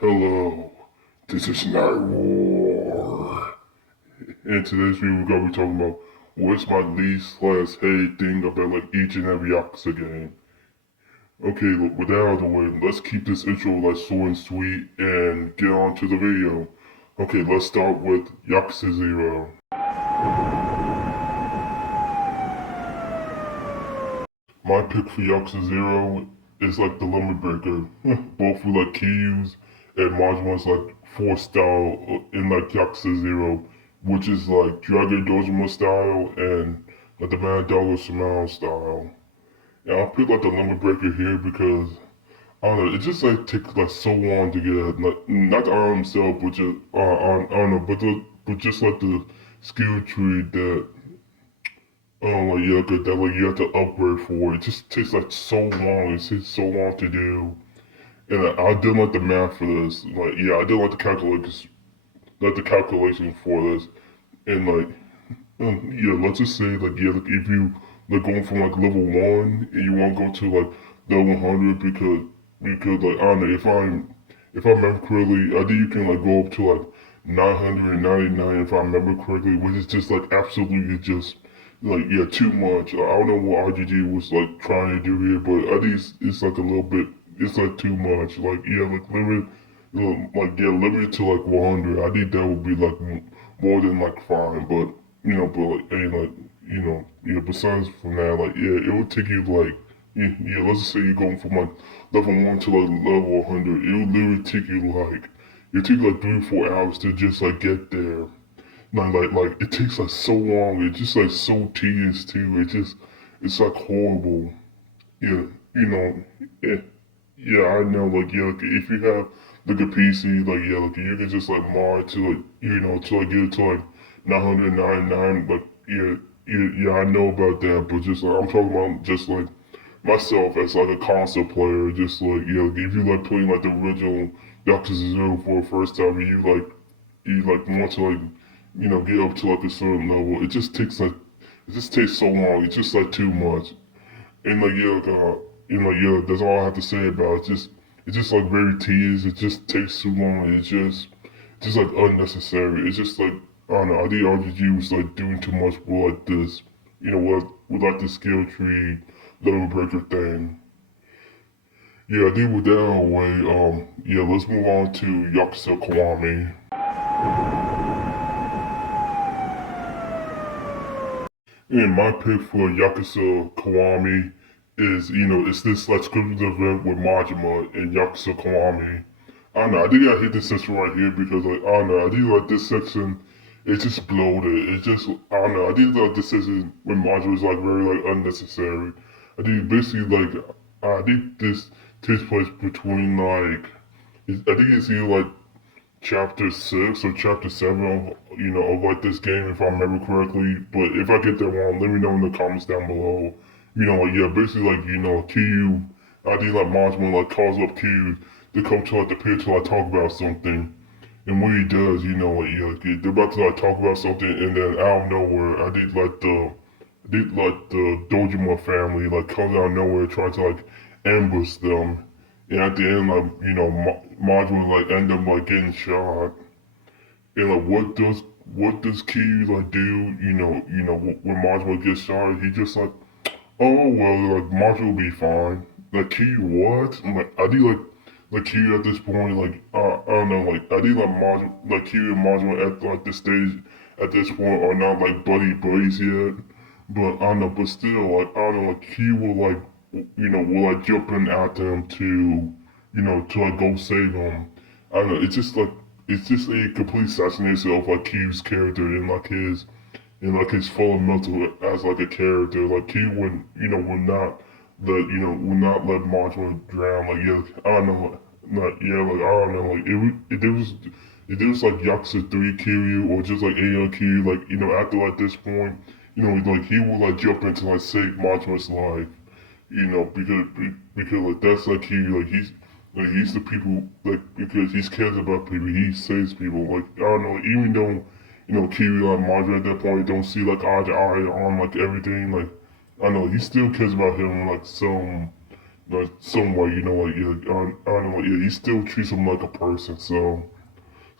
Hello, this is Night War. In today's video, we're gonna be talking about what's my least slash hate thing about like each and every Yakuza game. Okay, look, with that out of the way, let's keep this intro like short and sweet and get on to the video. Okay, let's start with Yakuza 0. My pick for Yakuza 0 is like the Limit Breaker. Both with like Kiryu's and Majima's like 4 style in like Yakuza 0, which is like Dragon Dojima style and like the Mandala Shimano style. Yeah, I'll pick like the Limit Breaker here because I don't know, it just like takes like so long to get like not the iron himself, but just I don't know, but just like the skill tree that like yeah, good that like you have to upgrade for. It just takes like so long. It takes so long to do. And I did like the math for this. Like yeah, I did like the calculation for this. And like yeah, let's just say like yeah, like if you like going from like level 1 and you want to go to like level 100 because like I don't know if I remember correctly, I think you can like go up to like 999 if I remember correctly, which is just like absolutely just like yeah too much. I don't know what RGG was like trying to do here, but I think it's like a little bit it's like too much. Like yeah, like limit like yeah limit to like 100. I think that would be like more than like fine, but but like, hey, like, besides from that, like, yeah, it would take you like, yeah, let's just say you're going from like level 1 to like level 100. It would literally take you like, it take like 3 or 4 hours to just like get there. Like, it takes like so long. It's just like so tedious too. It's like horrible. Yeah, yeah, yeah, I know. Like, yeah, like, if you have like a PC, like, yeah, like you can just like mod to like, to like get it to like 999. Like, yeah, I know about that. But just like I'm talking about just like myself as like a console player, just like yeah, like, if you like playing like the original Yakuza 0 for the first time, and you like want to like get up to like a certain level, it just takes so long. It's just like too much. And like yeah, that's all I have to say about it. It's just like very tedious. It just takes too long. It's just like unnecessary. It's just like I don't know. I think RGG was like doing too much with like this, with like the skill tree level breaker thing. Yeah, I think with that out of the way, yeah, let's move on to Yakuza Kiwami. And my pick for Yakuza Kiwami is, it's this like scripted event with Majima and Yakuza Kiwami. I don't know, I think I hit this section right here because like, I don't know, I think like this section, it's just bloated. It's just, I don't know, I think like this section with Majima is like very like unnecessary. I think basically like, I think this takes place between like, I think it's either like chapter 6 or chapter 7, of like this game if I remember correctly. But if I get that wrong, let me know in the comments down below. Like yeah, basically like Kiryu, I think like Majima like calls up Kiryu to come to like the pit to like talk about something. And when he does, like yeah, like, they're about to like talk about something, and then out of nowhere, I think like the Dojima family like comes out of nowhere trying to like ambush them. And at the end, like, Majima like end up like getting shot. And like, what does Key like do? When Majima gets shot, he just like, oh well, like Majima will be fine. Like Key, what? I'm like, I think like Key at this point, like, I don't know, like I think like Majima, like Key and Majima at like this stage at this point are not like buddies yet. But I don't know, but still, like I don't know, like Key will like, will like jump in after him to like go save him. I don't know. It's just a complete assassination of like Kyu's character and like his fundamental as like a character. Like Kyu would not let Majima drown. Like yeah, I don't know. Like yeah, like I don't know. Like if it was like Yakuza 3 Kiryu or just like any other Kiryu, like after like this point, like he would like jump into like save Majima's life. Because like that's like he's the people like because he cares about people, he saves people. Like I don't know, even though Kiwi and Madra at that point don't see like eye to eye on like everything. Like I know he still cares about him like like some way, like yeah, I don't know, yeah, he still treats him like a person. So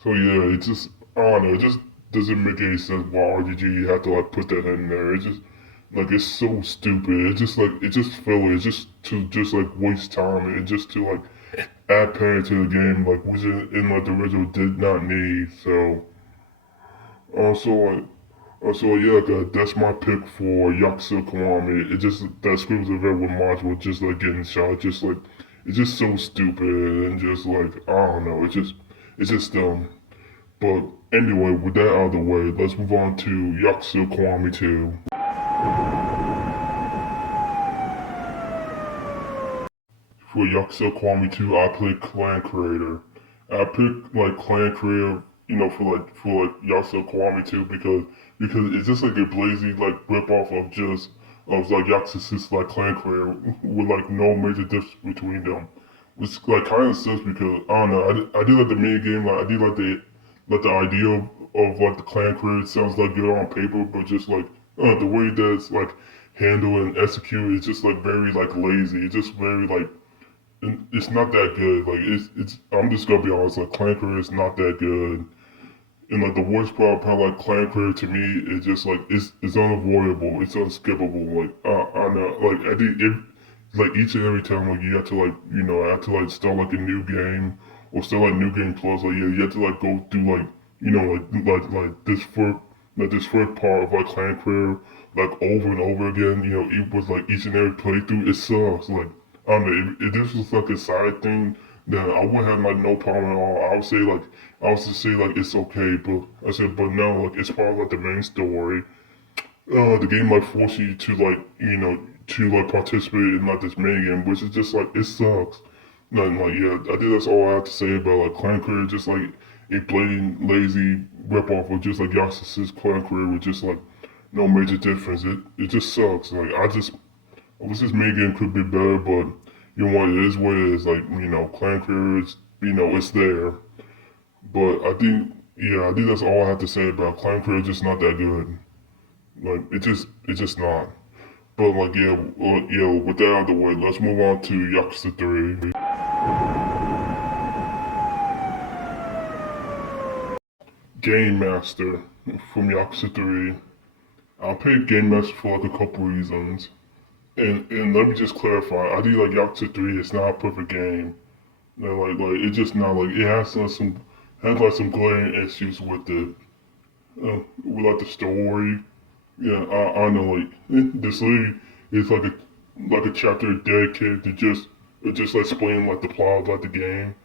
yeah, it just I don't know, it just doesn't make any sense why RGG had to like put that in there. It just like it's so stupid. It's just like it just filler. It's just to just like waste time and just to like add pain to the game, like which in like the original did not need. So also like also yeah, like that's my pick for Yakuza Kiwami. It just that screws the red with module just like getting shot. Just like it's just so stupid and just like I don't know. It's just dumb. But anyway, with that out of the way, let's move on to Yakuza Kiwami 2. For Yakuza Kiwami 2, I play Clan Creator. I picked like Clan Creator, for Yakuza Kiwami 2 because it's just like a blazy like rip off of just of like Yakuza 6 like Clan Creator with like no major difference between them. Which like kind of sucks because I don't know. I did like the mini game, like I did like the idea of like the Clan Creator. It sounds like good on paper, but just like the way that it's like handled and executed, it's just like very like lazy. It's just very like it's not that good. Like it's I'm just gonna be honest. Like Clanker is not that good. And like the worst part about like Clanker to me is just like it's unavoidable. It's unskippable. Like I know. Like I think if like each and every time like you have to like I have to like start like a new game or start like new game plus like yeah you have to like go through like this first part of like Clanker like over and over again. It was like each and every playthrough. It sucks. Like I don't know, if this was like a side thing, then I would have like no problem at all. I would just say like it's okay, but I said, but no, like it's part of like the main story. The game might force you to like to like participate in like this mini game, which is just like it sucks. Nothing like yeah, I think that's all I have to say about like Clan Career. Just like a blatant lazy rip off of just like Yakuza's Clan Career with just like no major difference. It just sucks. Like I wish this mini game could be better, but it is what it is. Like, Clan Career is, it's there. But I think that's all I have to say about Clan Career. Just not that good. Like, it's just not. But like, with that out of the way, let's move on to Yakuza 3. Game Master from Yakuza 3. I picked Game Master for like a couple reasons. And let me just clarify, I think like Yakuza 3 is not a perfect game. Like it's just not like it has like some glaring issues with it. With like the story. Yeah, I know like this literally is like a chapter dedicated to just like explaining like the plot of like the game.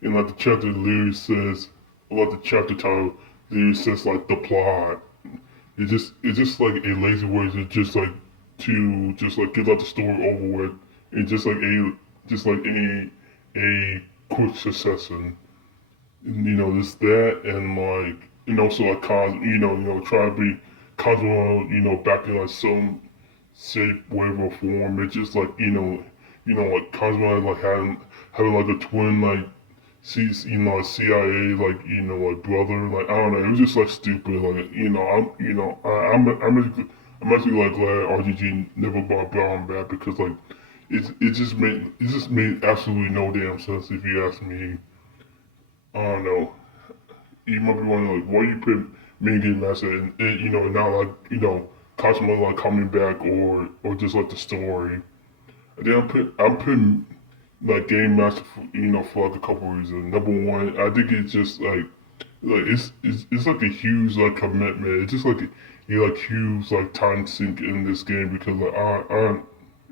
And like the chapter literally says like the chapter title literally says like the plot. It's just like a lazy way to just like get out the story over with and just like a quick succession. There's that and like and also like try to be casual, back in like some shape, way or form. It's just like like Cosmo like having like a twin like CIA like like brother like I don't know. It was just like stupid. Like I'm actually like glad RGG never brought Brown back because like it just made absolutely no damn sense if you ask me. I don't know. You might be wondering like why you put Mini Game Master and not like Cosmo like coming back or just like the story. And then I'm putting like Game Master for like a couple reasons. Number one, I think it's just it's like a huge like commitment. It's just like a huge like time sink in this game because like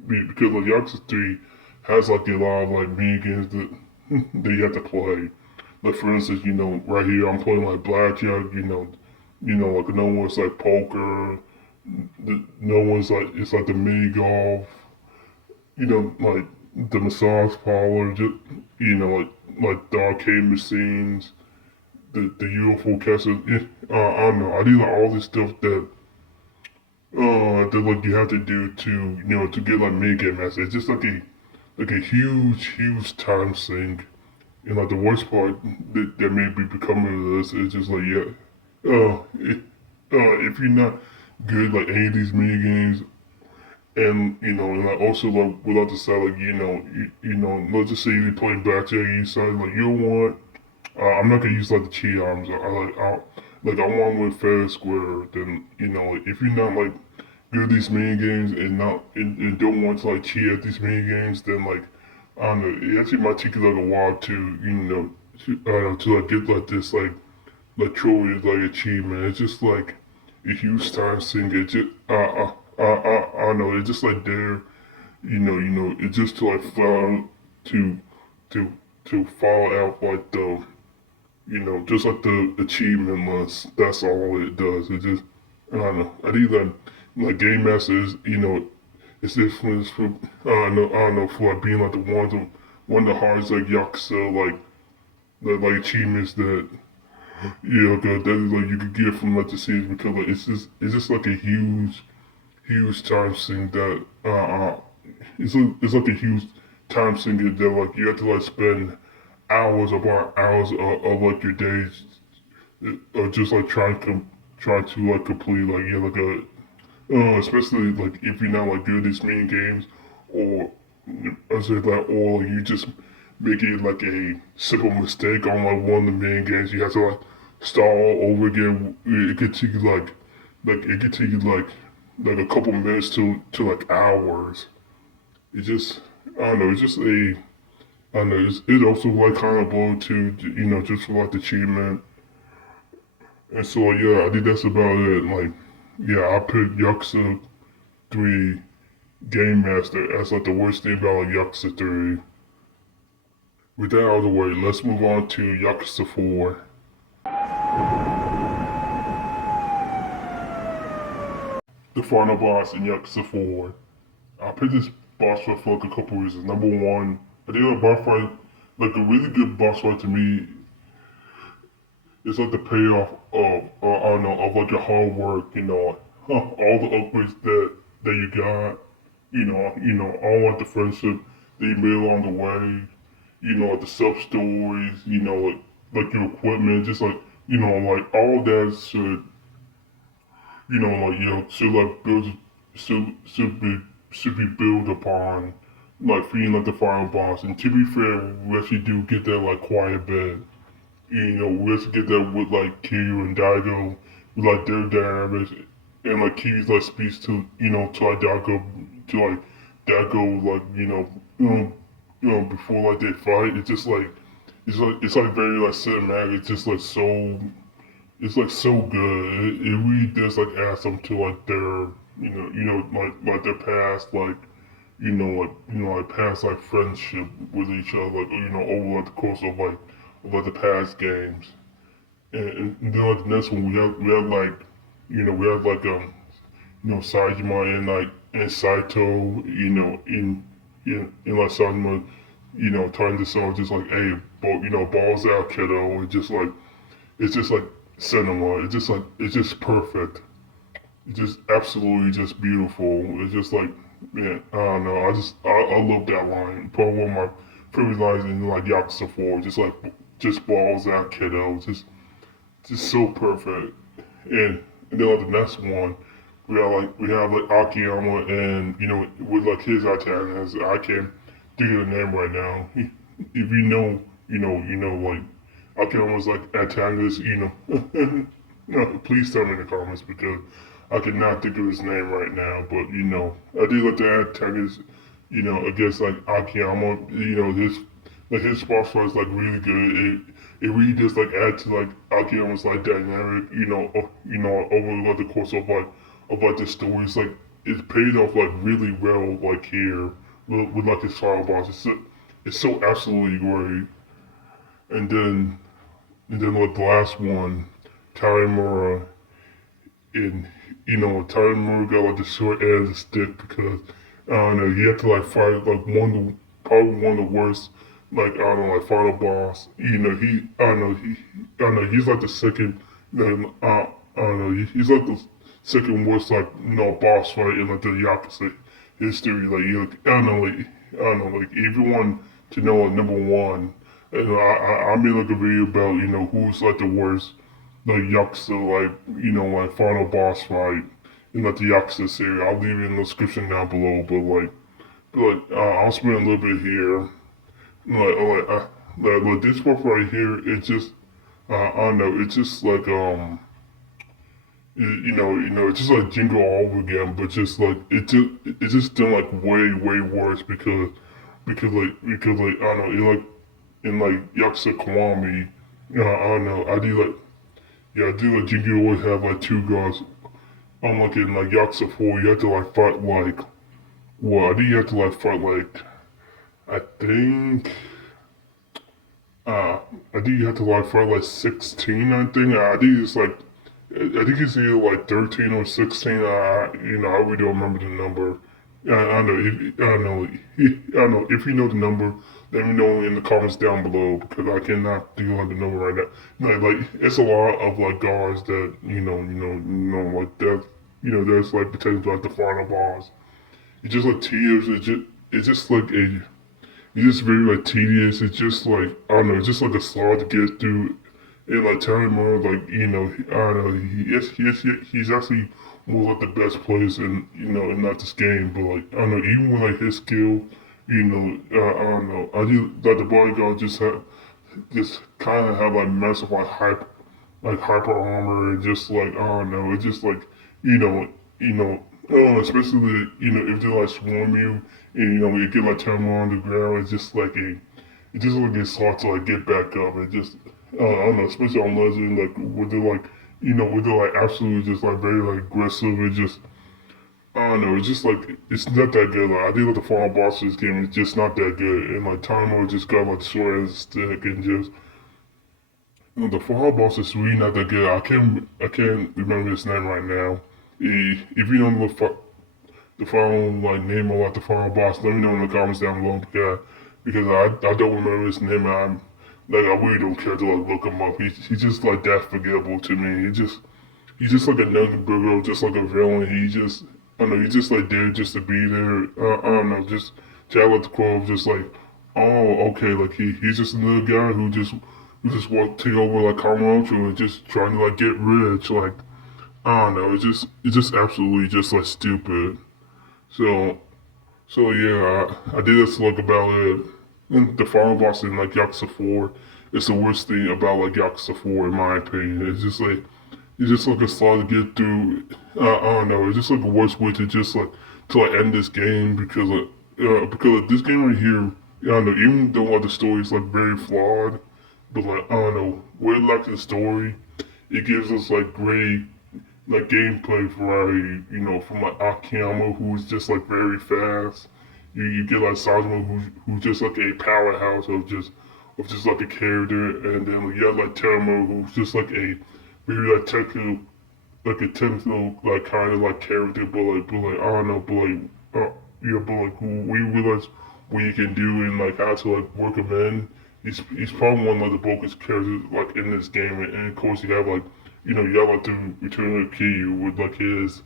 because like Yakuza 3 has like a lot of like mini games that that you have to play. Like for instance, right here I'm playing like blackjack. Like no one's like poker. No one's like it's like the mini golf. Like the massage parlor. Just like the arcade machines. The UFO castle. I don't know. I do like all this stuff that like you have to do to to get like mini game master. It's just like a huge time sink. And like the worst part that may be becoming of this is just like uh, it, if you're not good like any of these mini games, and and like also like without the side like let's just say you're playing blackjack, you decide like you want I'm not gonna use like the cheat arms. I want with fair and square. Then if you're not like good at these mini games and don't want to like cheat at these mini games, then like I don't know. It actually might take you like a while to to like get like this like truly like achievement. It's just like a huge time sink. It just I don't know. It's just like there. It's just to like follow to to to follow out like the just like the achievement list. That's all it does. It just, I don't know. I think that like Game Master is, it's different for, I don't know, for like being like one of the hardest like Yakuza, like achievements that, that like you could get from like the series because like it's just like a huge time sink that, it's like a huge time sink that like you have to like spend hours upon hours of like your days just like trying to like complete like like a especially like if you're not like good at these main games or I say that or you just making like a simple mistake on like one of the main games you have to like start all over again. It could take you it could take you like a couple minutes to like hours. It just I don't know. It's just a I don't know. It's also like kind of blow to just for like the achievement. And so yeah, I think that's about it. Like yeah, I picked Yakuza 3 Game Master as like the worst thing about like Yakuza 3. With that out of the way, let's move on to Yakuza 4. The final boss in Yakuza 4. I picked this boss fight for like a couple reasons. Number one, I think the boss fight, like a really good boss fight to me, is like the payoff of, I don't know, of like your hard work, all the upgrades that you got, all like the friendship that you made along the way, like the sub stories, like your equipment, just like, like all that should like build, should be built upon, like feeding like the final boss. And to be fair, we actually do get that like quiet bit. We actually get that with like Kiryu and Daigo, with like their dynamics, and like Kiryu's like speaks to like Daigo like before like they fight. It's just like it's like very like cinematic. It's just like so it's like so good. It really does like add something to like their like their past like past like friendship with each other like over like the course of like the past games. And then like the next one we have like we have like Sajima and Saito in like Sajima turning this on just like hey balls out kiddo. It's just like cinema. It's just perfect. It's just absolutely just beautiful. It's just like man, I don't know. I love that line. Probably one of my favorite lines in like Yakuza 4. Just balls out kiddo. Just so perfect. And then like the next one, we have like Akiyama and with like his antagonist. I can't think of the name right now. If like Akiyama's like antagonist. No, please tell me in the comments because I cannot think of his name right now. But I do like the antagonist. Against like Akiyama. His boss fight is like really good. It really does like add to like Akiyama's like dynamic, over like the course of like the story. It's paid off like really well like here with like his final boss. It's so absolutely great. And then like the last one, Taimura, and Taimura got like the short end of the stick because I don't know, he had to like fight like probably one of the worst like I don't know, like final boss. I don't know, he's like the second, I don't know, he's like the second worst like boss fight in like the Yakuza history. I don't know, like if you want to know like number one, I made like a video about who's like the worst like Yakuza like like final boss fight, in like the Yakuza series. I'll leave it in the description down below. I'll spend a little bit here. Like this part right here, it's just I don't know. It's just like it's just like Jingle all over again, but just like it's just done like way worse because I don't know in like Yakuza Kiwami, I don't know. I do like Jingle always have like two guys. Unlike in like Yakuza 4, you have to like fight like I think you have to like fight like I think I think you have to like fight like 16. I think it's like I think it's either like 13 or 16. I really don't remember the number. I don't know if you know the number. Let me know in the comments down below because I cannot think of the number right now. It's a lot of like guards that like that. That's like potentially like the final boss. It's just like tedious. It's just like a. It's just very like tedious. It's just like I don't know. It's just like a slog to get through. And like Terry Moore, like I don't know. He's actually one of like the best players in not this game. But like I don't know. Even with like his skill, I don't know. I just like the bodyguard just kind of have like massive like hyper armor and just like I don't know. It's just like you know you know. Especially if they like swarm you and when you get like turned on the ground, it just like it's hard to like get back up. It just I don't know, especially on Legend, like where they're like where they're like absolutely just like very like aggressive. It just I don't know, it's just like it's not that good. Like I think like the final boss of this game is just not that good, and like Timo just got like sword as a stick and just the final boss is really not that good. I can't remember his name right now. If you don't look for the final like name of like the final boss, let me know in the comments down below because I don't remember his name. I really don't care to like look him up. He's just like that forgettable to me. He's just like a nugget just like a villain. I don't know, he's just like there just to be there. I don't know, just Chad with the Cove, just like, oh, okay, like he's just another guy who just want to take over like Kamarocho and just trying to like get rich. Like I don't know, it's just absolutely just like stupid. So yeah, I did this look about it. And the final boss in like Yakuza 4 is the worst thing about like Yakuza 4 in my opinion. It's just like a slog to get through. I don't know. It's just like the worst way to just like to like end this game because of this game right here. I don't know. Even though like the story is like very flawed, but like I don't know, where it lacks the story, it gives us like great like gameplay variety, from like Akiyama, who's just like very fast. You get like Sajima, who's just like a powerhouse of just like a character, and then you have like Teramo, who's just like a very like a technical like kind of like character, but like I don't know, but like we realize what you can do and like how to like work him in. He's probably one of the focus characters like in this game, and of course you have like you have like the Return of the Key with like his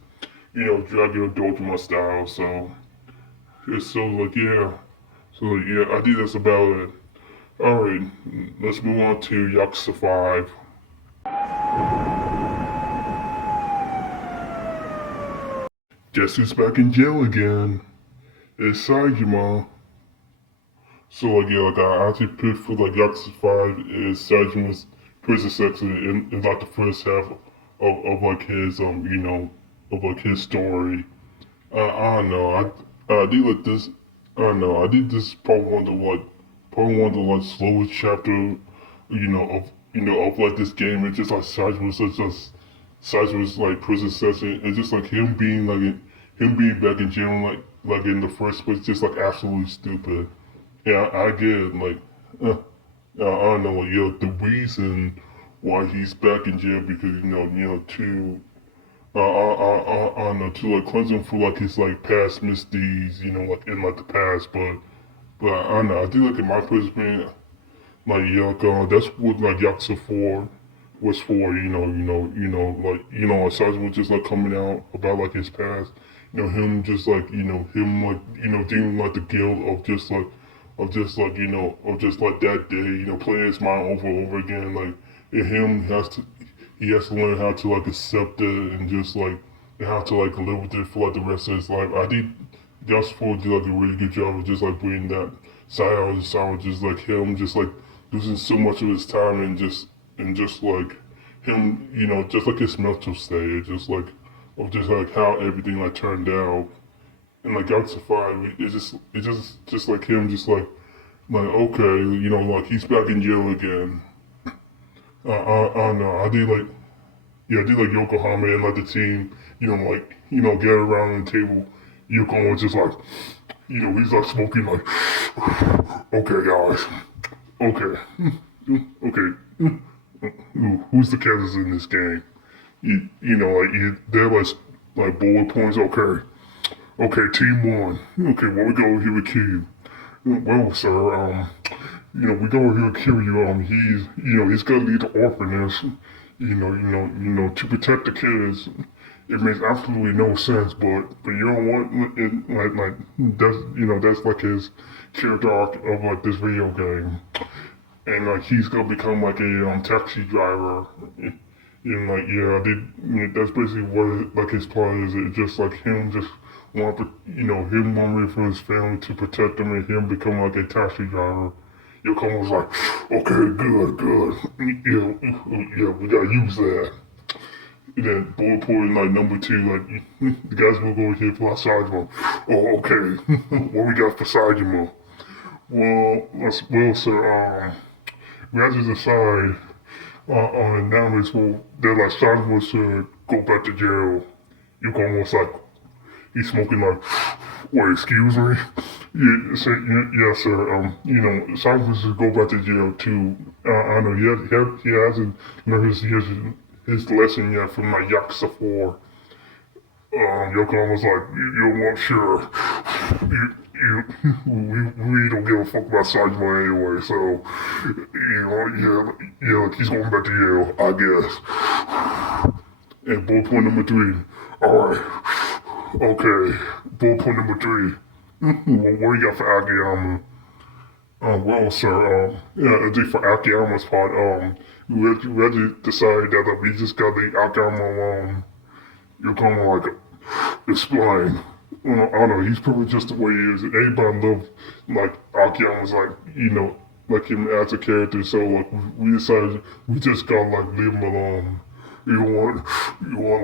Dragon Dojima style. So I think that's about it. All right, let's move on to Yakuza 5. Guess who's back in jail again? It's Sajima. So I actually picked for like Yakuza 5 is Sajima's prison section in like the first half of like his of like his story. I don't know. I did like this. I don't know. I think this is probably one of the like slowest chapter, of like this game. It's just like Sajima's like prison session. It's just like him being back in jail like in the first place, just like absolutely stupid. Yeah, I get it. Like, I don't know. Like, the reason why he's back in jail because to I don't know, to like cleanse him for like his like past misdeeds, like in like the past. But I don't know. I think like in my perspective, like that's what like Yakuza 4 was for. Assange was just like coming out about like his past. Him just like him like dealing like the guilt of just like that day. Playing his mind over and over again. Like and he has to learn how to like accept it and just like and how to like live with it for like the rest of his life. I think Josh Ford did like a really good job of just like bringing that side out of the sound, just like him, just like losing so much of his time and just like him, just like his mental state, just like of just like how everything like turned out. And like Yakuza 5, it's just like him, just like okay, like he's back in jail again. I don't know. I did like Yokohama and like the team, get around the table. Yokohama was just like, he's like smoking like, okay guys, okay, okay, who's the killers in this game? They're like bullet points. Okay, okay, team one. Okay, well we go here with Q. Well, sir, we go here with Q. He's gonna lead the orphanage. To protect the kids. It makes absolutely no sense, but you know what? That's like his character arc of like this video game, and like he's gonna become like a taxi driver. And like yeah, that's basically what like his plan is. It's just like him just want to, him wanting for his family to protect them and him become like a taxi driver. Yoko was like, okay, good, yeah, we gotta use that. And then bullet point like number two, like the guys will go here for Sajima. Oh, okay, what we got for Sajima? Well, sir, we have to decide on the numbers. Well, they're like Sajima should go back to jail. Yoko almost like he's smoking like, wait, excuse me? Yes, sir. Cypress should go back to jail too. I know he hasn't learned his lesson yet from like Yakuza 4. Yoko was like, you want sure. We don't give a fuck about Sajima anyway, so, like he's going back to jail, I guess. And bullet point number three. Alright. Okay. Bullet point number three. What do you got for Akiyama? Well, sir, yeah, I think for Akiyama's part, we had to decide that we just got the Akiyama, you're kind of like, explain. I don't know, he's probably just the way he is. Anybody love, like, Akiyama's like, like him as a character, so, like, we decided we just gotta, like, leave him alone. You want,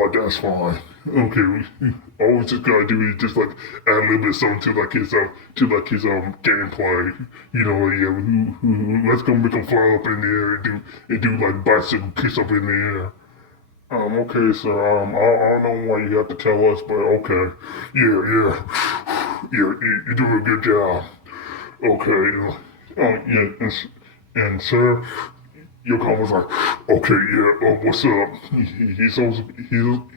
like, that's fine. Okay, all we just gotta do is just, like, add a little bit of something to his gameplay. Let's go make him fly up in the air and do, like, bicycle kicks up in the air. Okay, sir, I don't know why you have to tell us, but okay. Yeah, you're doing a good job. Okay, yeah, and sir, Yoko was like, okay, yeah, what's up?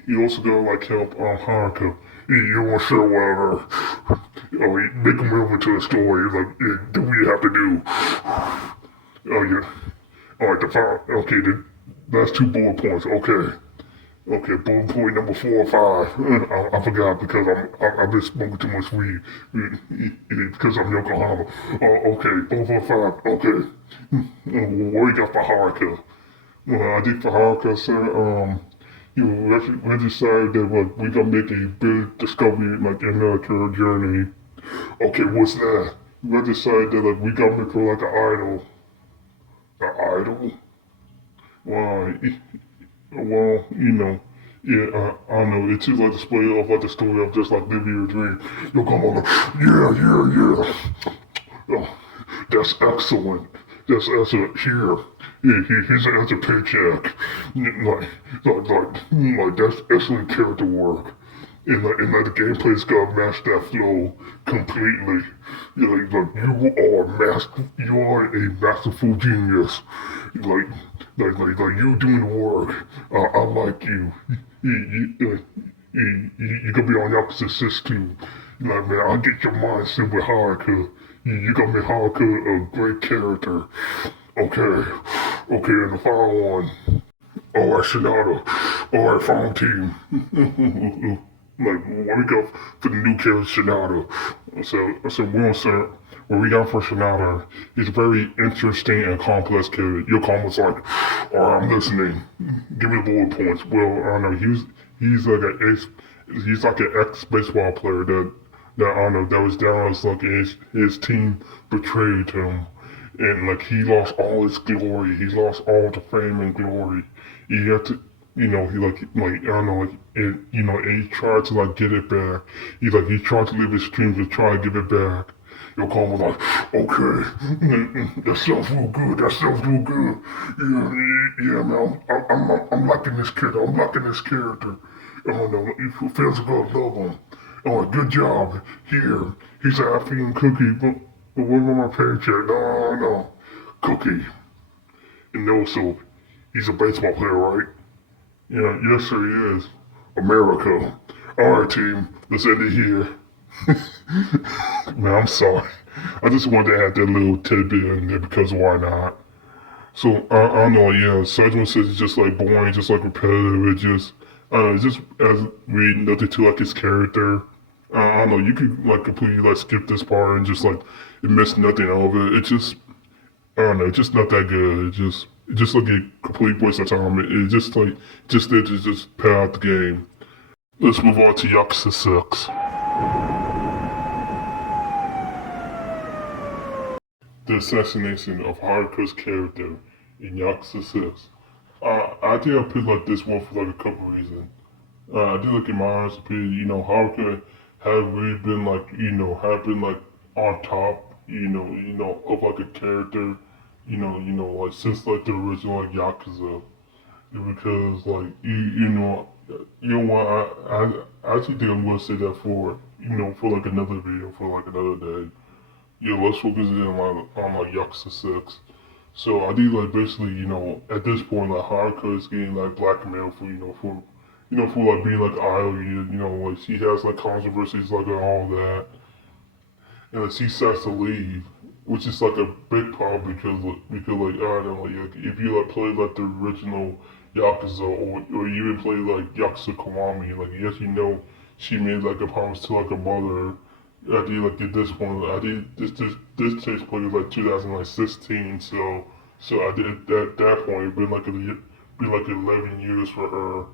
He also gonna like help Haruka. You want to share whatever? Make him move into the story. Like, yeah, do what you have to do. Oh yeah. All right, okay, that's two bullet points. Okay. Okay, bullet point number 4 or 5. I forgot because I've been smoking too much weed because I'm Yokohama. Okay, bullet point 5. Okay. What you got for Haruka? Well, I think for Haruka, sir, we decided that like, we gonna make a big discovery like in her journey. Okay, what's that? We decided that like we gonna make her like an idol. An idol? Well, yeah, I don't know. It's just like display of like the story of just like living your dream. You'll come on, like, yeah. That's excellent. That's excellent. Here, here's an extra paycheck. Like that's excellent character work. And the gameplay's gotta match that flow completely. You are a masterful genius. Like, like you doing the work. I like you. You could be on the opposite 6 too. Like, man, I'll get your mindset with Haruka. You gonna make Haruka a great character. Okay, and the final one. Alright, Shinada. Alright, final team. Like, what we got for the new character, Shinada? So what we got for Shinada, he's a very interesting and complex character. You're almost like, alright, I'm listening. Give me the bullet points. Well, I don't know, he's like an ex baseball player that I don't know that was down as like his team betrayed him, and like he lost all his glory. He lost all the fame and glory. He had to, he I don't know, he tried to like get it back. He tried to live his dreams to try to get it back. Call was like, okay, that sounds real good. That sounds real good. Yeah, man. I'm liking this kid. I'm liking this character. Oh no, it feels good. Love him. Oh, good job. Here, he's a half-eaten cookie, but what about my paycheck? No, no, cookie. And also, he's a baseball player, right? Yeah, yes, sir, he is. America. All right, team. Let's end it here. Man, I'm sorry. I just wanted to add that little tidbit in there because why not? So I don't know, yeah. Sergeant says it's just like boring, just like repetitive. It just, I don't know, it just adds really nothing to like his character. I don't know. You could like completely like skip this part and just like it missed nothing of it. It just, I don't know. It's just not that good. It just like a complete waste of time. It just like just did to just pad out the game. Let's move on to Yakuza 6. The assassination of Haruka's character in Yakuza 6. I think I picked like this one for like a couple reasons. I do look in my honest opinion, Haruka have really been like, have been like on top, of like a character, like since like the original like Yakuza. Because like you know what, I actually think I'm gonna say that for like another video, for like another day. Yeah, let's focus in on like Yakuza 6. So I think like basically, at this point like Haruka is getting like blackmailed for like being like idol, like she has like controversies like and all that. And like she starts to leave, which is like a big problem because like I don't know, like if you like play like the original Yakuza or you even play like Yakuza Kiwami, like yes she made like a promise to like a mother. I did like at this point I did this takes place like 2016, so I did at that point it been like been like 11 years for her.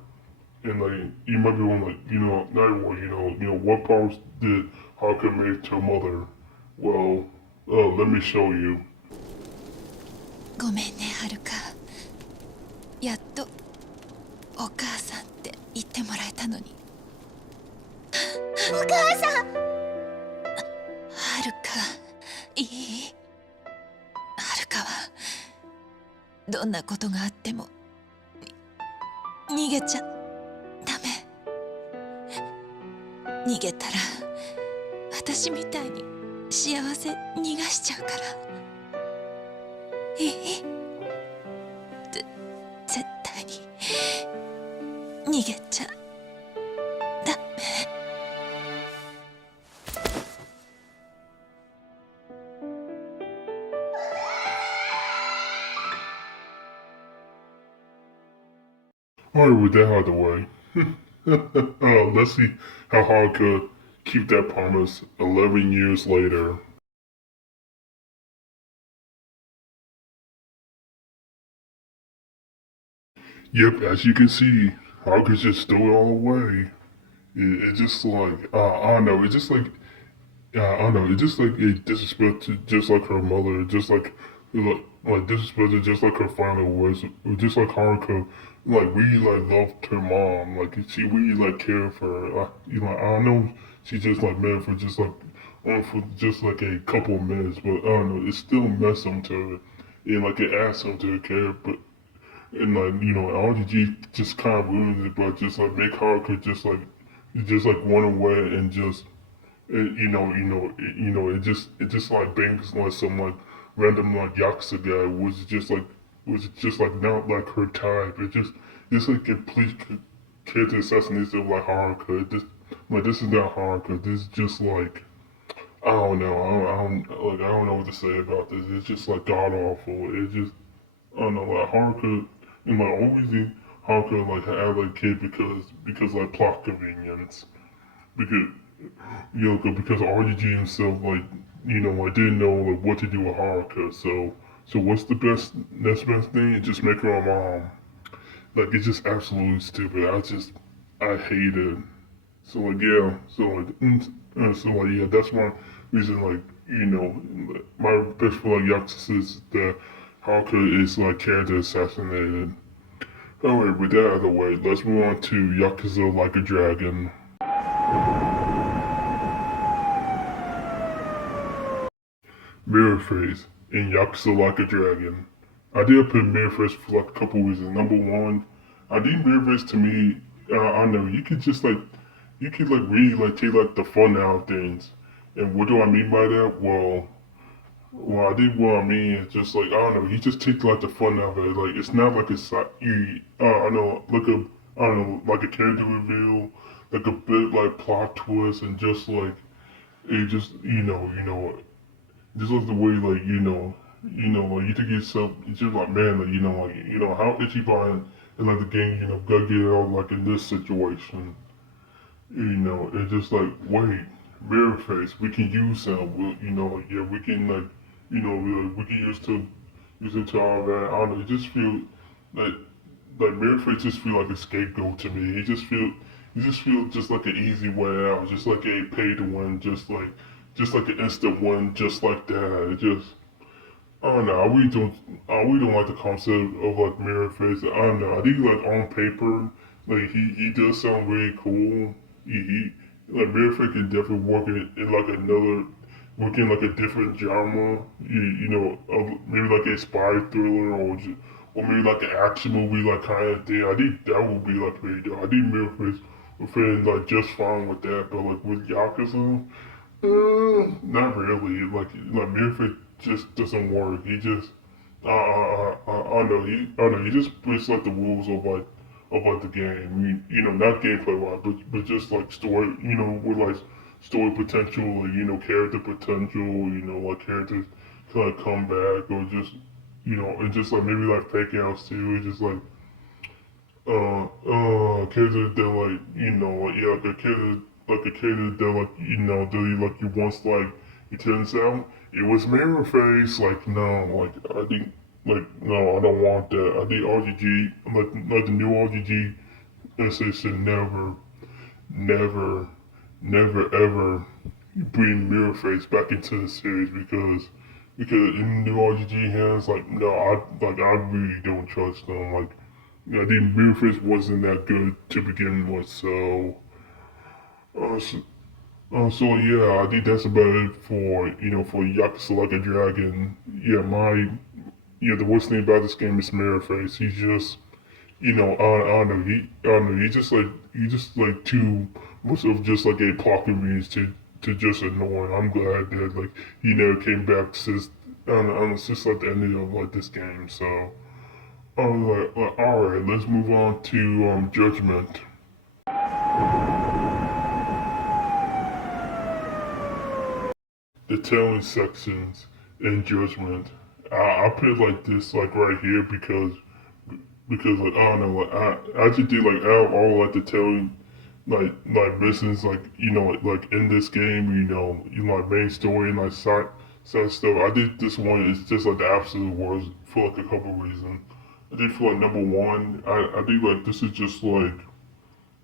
And like you might be wondering, like, not everyone, what promise did Haruka make to her mother? Well, let me show you. ごめんねはるか。やっとお母さんって言ってもらえたのに。お母さん。はるか、いい？はるかはどんなことがあっても逃げちゃダメ。逃げたら私みたいに幸せ逃がしちゃうから。いい？絶対に逃げちゃダメ。Alright, with that out of the way, let's see how Haruka keep that promise 11 years later. Yep, as you can see, Haruka just stole it all away. It's just like, I don't know, it's just like, I don't know, it's just like a disrespect to just like her mother, just like disrespect just like her father was, just like Haruka, like really like loved her mom, like she really like cared for her. Like, I don't know, she just like met for just like, for just like a couple of minutes, but I don't know, it still messed him to her, and like it asked him to care, but and like RGG just kind of ruins it, but just like make Haruka just like run away and just it just like bangs like some like random like Yakuza guy was just like not like her type. It just like complete character assassination of like Haruka. It just like this is not Haruka. This is just like I don't know. I don't know what to say about this. It's just like god awful. It just I don't know like Haruka and like only reason Haruka like had like kid because like plot convenience because because RGG himself, like, I didn't know like what to do with Haruka. So what's the next best thing? Just make her a mom. Like, it's just absolutely stupid. I hate it. So like yeah, so like yeah, that's one reason like my best for like Yakuza is that Haruka is like character assassinated. Alright, with that out of the way, let's move on to Yakuza Like a Dragon. Mirror Face in Yakuza Like a Dragon. I did put Mirror Face for like a couple reasons. Number one, I think Mirror Face to me, I don't know, you could like really like take like the fun out of things. And what do I mean by that? Well, I think what I mean is just like I don't know. He just takes like the fun out of it. Like it's not like I know like a I don't know like a character reveal, like a bit like plot twist, and just like it just just like the way like like you think yourself, it's just like man, like how Ichiban in like the game gotta get out like in this situation. It's just like, wait, mirror face, we can use him. Yeah, we can like, we can use it to our advantage. I don't know. It just feel like mirror face just feel like a scapegoat to me. He just feel just like an easy way out, just like a pay to win, just like an instant win, just like that. It just I don't know. I really don't like the concept of like mirror face. I don't know. I think like on paper, like he does sound really cool. He like mirror face can definitely in like work in like a different genre. Maybe like a spy thriller or maybe like an action movie like kind of thing. I think that would be like pretty dope. I think mirror face would fit in like just fine with that. But like with Yakuza. Not really. Like Mirfit just doesn't work. He just, I know. I know. He just breaks like the rules of like the game. I mean, not gameplay wise, but just like story. With like story potential, like character potential. Like characters kind of come back or just, and just like maybe like fake outs too. It's just like character that like yeah like a character that like that you once like it turns out it was mirror face like no like I think like no I don't want that. I think RGG like the new RGG essay should never never ever bring mirror face back into the series because in the new RGG hands like no I really don't trust them like I think Bluefish wasn't that good to begin with, uh, so, so yeah, I think that's about it for for Yakuza Like a Dragon. The worst thing about this game is Mirrorface. He's just I don't know, he just like too much of just like a plot convenience to just annoying. I'm glad that like he never came back since I don't know, since like the ending of like this game. So. Alright, let's move on to Judgment. The telling sections in Judgment. I put it like this, like right here, because like I don't know, like I just did like out of all like the telling like missions like like in this game, like main story and like side stuff. I think this one is just like the absolute worst for like a couple reasons. I think for like number one, I think like this is just like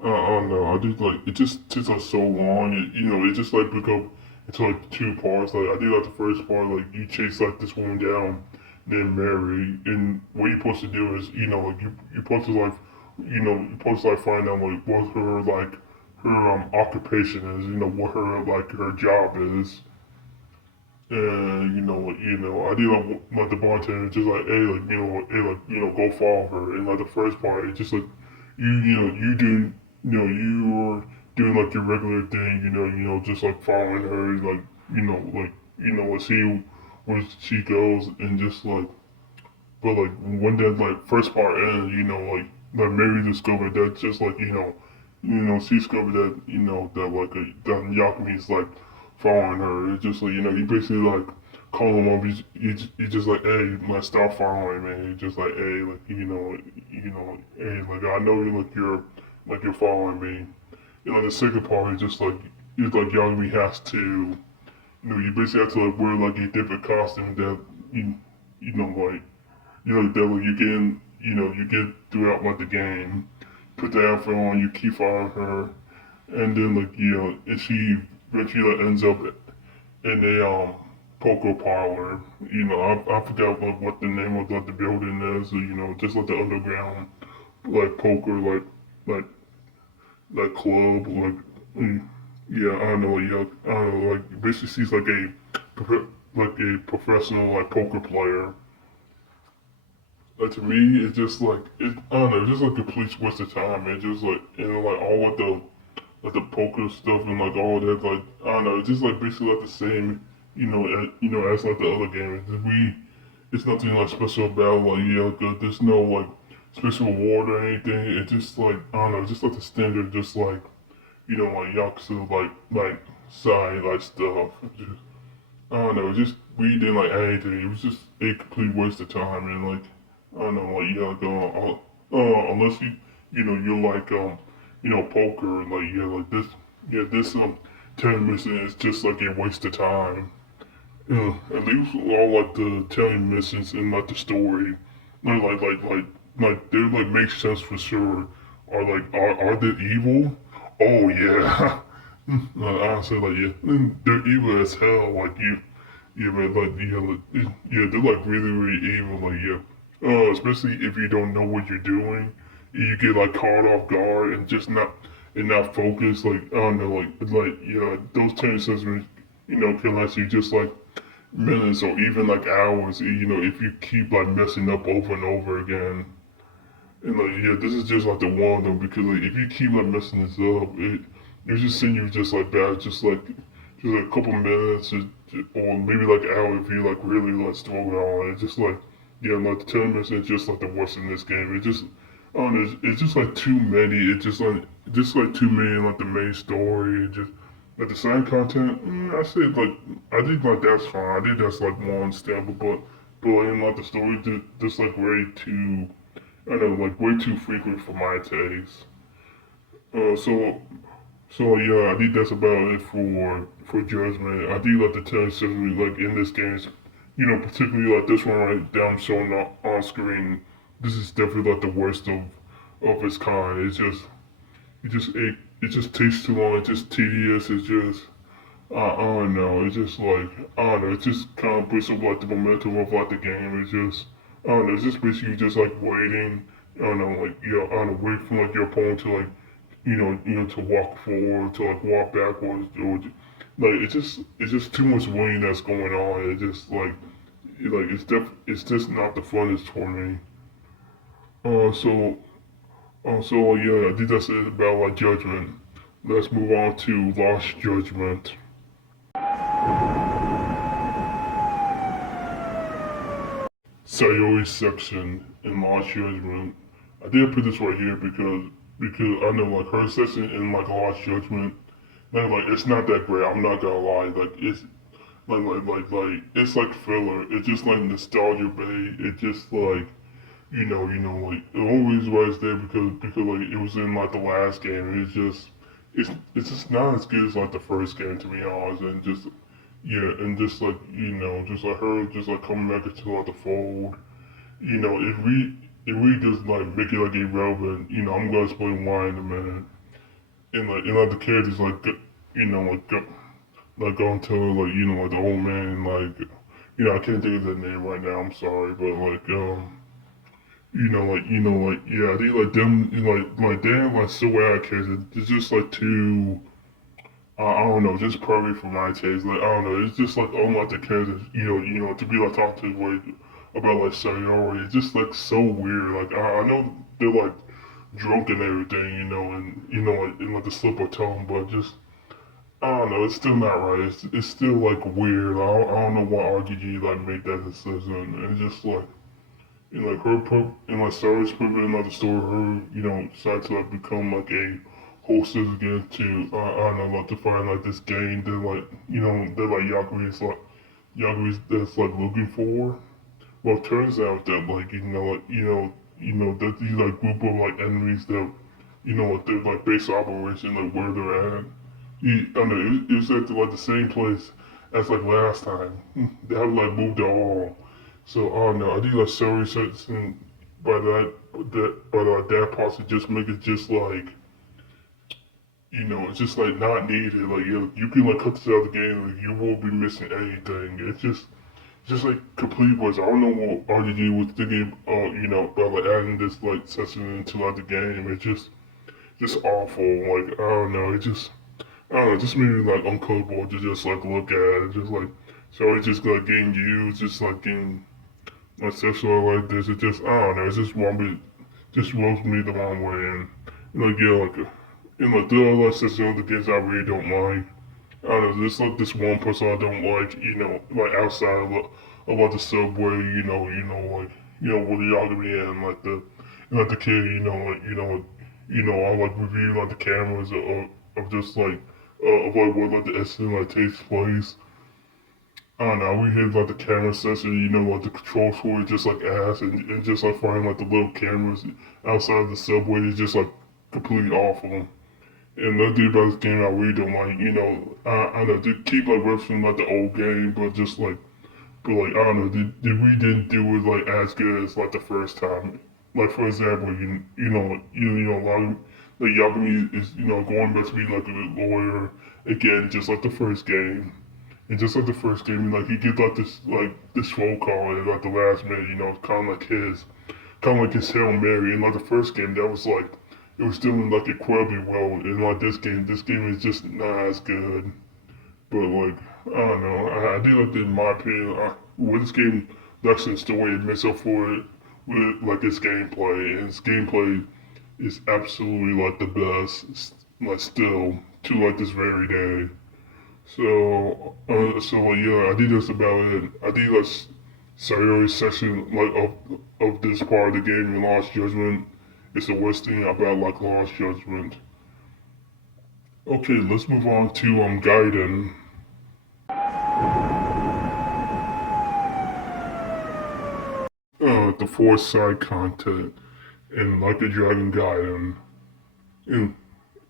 I don't know. I think like it just takes us so long. It just like broke up into like two parts. Like I think like the first part, like you chase like this woman down named Mary, and what you're supposed to do is like you're supposed to like you're supposed to like find out like what her occupation is. What her like her job is. And I do like the bartender just like hey like go follow her. And like the first part, it's just like you do you're doing like your regular thing. Just like following her, like let's see where she goes, and just like but like when that like first part ends, like Mary discovered that just like she discovered that that like that Yakumi's like following her. It's just like he basically like call him up. He's just like hey, like stop following me. He's just like hey, like hey, like I know you're following me. The second part is just like it's like Yakumi has to you basically have to like wear like a different costume that like that like you get throughout like the game put the effort on, you keep following her, and then like and she eventually like, ends up in a poker parlor. I forgot what the name of like the building is. Just like the underground like poker like like club mm, yeah, I don't know, yeah, I don't know, like basically she's like like a professional like poker player. Like to me, it's just like I don't know, it's just like a complete waste of time. It's just like like all of the like the poker stuff and like all that, like I don't know, it's just like basically like the same, as like the other games. It's nothing like special about like there's no like special reward or anything. It's just like I don't know, just like the standard, just like like Yakuza like side like stuff. Just I don't know, just we didn't like anything. It was just a complete waste of time and like I don't know, like unless you're like poker, like like this tournament is just like a waste of time. At least all like the telling missions and like the story, like they like make sense for sure. Are they evil? Oh yeah. Honestly, like they're evil as hell. Like man, they're like really evil. Like especially if you don't know what you're doing, you get like caught off guard and just not focused. Like I don't know, those 10 seconds, can last you just like minutes or even like hours, if you keep like messing up over and over again. And like, this is just like the one of them because like if you keep like messing this up, it's just send you just like bad, just like a couple minutes or maybe like an hour if you like really like struggle on it. It's just like, like the 10 minutes is just like the worst in this game. It just, I don't know, it's just like too many. It's just like too many like the main story. It just, like the side content, I say like I think like that's fine. I think that's like more understandable, but like the story just like way too I don't know like way too frequent for my taste. So yeah, I think that's about it for Judgment. I think like the tennis like in this game, particularly like this one right that I'm showing on screen. This is definitely like the worst of its kind. It just takes too long. It's just tedious. It's just I don't know. It's just like I don't know. It just kind of breaks up like the momentum of like the game. It's just I don't know. It's just basically just like waiting. I don't know. Like I don't know. Wait for like your opponent to like to walk forward, to like walk backwards, or like it's just too much waiting that's going on. It just it's just not the funnest for me. Uh, so yeah, I think that's it about like Judgment. Let's move on to Lost Judgment. Sayori section in Lost Judgment. I did put this right here because I know like her section in like Lost Judgment. Like it's not that great. I'm not gonna lie. Like it's it's like filler. It's just like nostalgia bait. It's just like like the only reason why it's there because like it was in like the last game. It's just not as good as like the first game to be honest. And just and just like just like her just like coming back into like the fold. It really does like make it like irrelevant. I'm gonna explain why in a minute. And like the characters like like going to like the old man like I can't think of the name right now. I'm sorry, but like yeah, they like them like they're like so out characters. It's just like too I don't know, just perfect for my taste. Like I don't know, it's just like unlike the characters. To be like talking to like about like Sayori, it's just like so weird. Like I know they're like drunk and everything, and like in like a slip of tongue, but just I don't know, it's still not right. It's still like weird. I don't know why RGG like made that decision. And it's just like like her and like Sarah's put in like the story, her decided to like become like a hostess again to I don't know like to find like this game that like that like Yakuza that's like looking for. Well, it turns out that like that these like group of like enemies that like their like base operation like where they're at. I don't know it was at like the same place as like last time. They have like moved to all. So I don't know. I think like Suri said by that that part just make it just like, it's just like not needed. Like you can like cut this out of the game, like you won't be missing anything. It's just like complete waste. I don't know what RGG was thinking, about like adding this like session into like the game. It's just awful. Like I don't know. I don't know. It just made me like uncomfortable to just like look at it. Just like so it's just like getting used, just like getting like sexual like this. It just I don't know. It's just rubs me the wrong way. And like yeah, there are like sexual other games I really don't like. I don't know, there's like this one person I don't like, like outside of like the subway, with the Yagami and like the kid, I like review like the cameras of just like of like where like the incident like takes place. I don't know, we hit like the camera session, like the controls for it just like ass and just like finding like the little cameras outside the subway is just like completely awful. And another thing about this game I really don't like, I know they keep like referencing like the old game, but like I don't know, they really didn't do it like as good as like the first time. Like for example, a lot of like Yagami is going back to be like a lawyer again, just like the first game. And just like the first game, like he gets like this phone call at like the last minute, kind of like his Hail Mary. And like the first game, that was like it was doing like incredibly well. And like this game is just not as good. But like I don't know, I do like in my opinion, with this game, actually story it makes up for it with like its gameplay, and its gameplay is absolutely like the best, like still to like this very day. So like yeah, I think that's about it. I think that's Sayori's section like of this part of the game in Lost Judgment is the worst thing about like Lost Judgment. Okay, let's move on to Gaiden. The fourth side content in like the Dragon Gaiden. And